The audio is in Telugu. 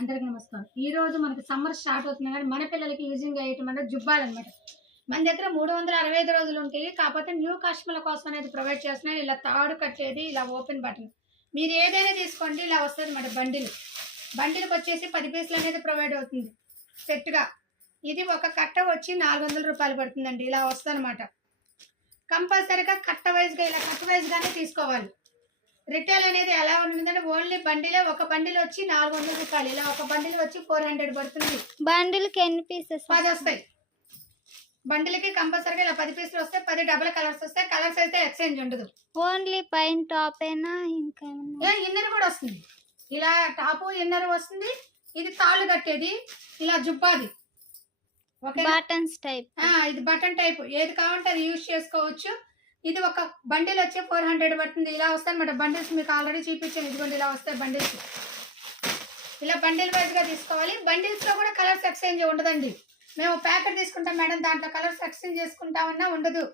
అందరికీ నమస్కారం. ఈ రోజు మనకి సమ్మర్ స్టార్ట్ అవుతుంది కానీ మన పిల్లలకి యూజింగ్ అయ్యేటువంటి జుబ్బాలన్నమాట. మన దగ్గర 365 రోజులు ఉంటాయి. కాకపోతే న్యూ కస్టమర్ల కోసం అనేది ప్రొవైడ్ చేస్తున్నాను. ఇలా తాడు కట్టేది, ఇలా ఓపెన్ బటన్. మీరు ఏదైనా తీసుకోండి, ఇలా వస్తుంది అన్నమాట బండిల్. బండిల్కి వచ్చేసి 10 పీసులు అనేది ప్రొవైడ్ అవుతుంది సెట్గా. ఇది ఒక కట్ట వచ్చి 400 రూపాయలు పడుతుందండి. ఇలా వస్తుంది అనమాట. కంపల్సరీగా కట్ట వైజ్గా ఇలా కట్ట వైజ్గానే తీసుకోవాలి. రిటైల్ అనేది ఎలా ఉంటుందంటే ఓన్లీ బండిలే, ఒక బండిల్ వచ్చి 400 రూపాయలు. ఇలా ఒక బండిల్ వచ్చి 400 పడుతుంది. బండిల్కి ఎన్ని పీసెస్? 10 వస్తాయి. బండిల్కి కంపల్సరీగా ఇలా 10 పీసులు వస్తాయి. 10 డబుల్ కలర్స్ వస్తాయి. కలర్స్ అయితే ఎక్స్చేంజ్ ఉండదు. ఓన్లీ పైన టాప్ అయినా ఇంకా ఇన్నర్ కూడా వస్తుంది. ఇలా టాపు ఇన్నర్ వస్తుంది. ఇది తాళ్ళు కట్టేది, ఇలా జుబ్బాది. Buttons type. ఇది బటన్ టైప్. ఏది కావాలంటే అది యూజ్ చేసుకోవచ్చు. ఇది ఒక బండిల్ వచ్చి 400 పడుతుంది. ఇలా వస్తాయి అన్నమాట బండిల్స్. మీకు ఆల్రెడీ చూపించాను. ఇదిగోండి ఇలా వస్తాయి బండిల్స్. ఇలా బండిల్ వైజ్గా తీసుకోవాలి. బండిల్స్లో కూడా కలర్స్ ఎక్స్చేంజ్ ఉండదండి. మేము ప్యాకెట్ తీసుకుంటాం మేడం, దాంట్లో కలర్స్ ఎక్స్చేంజ్ చేసుకుంటామన్నా ఉండదు.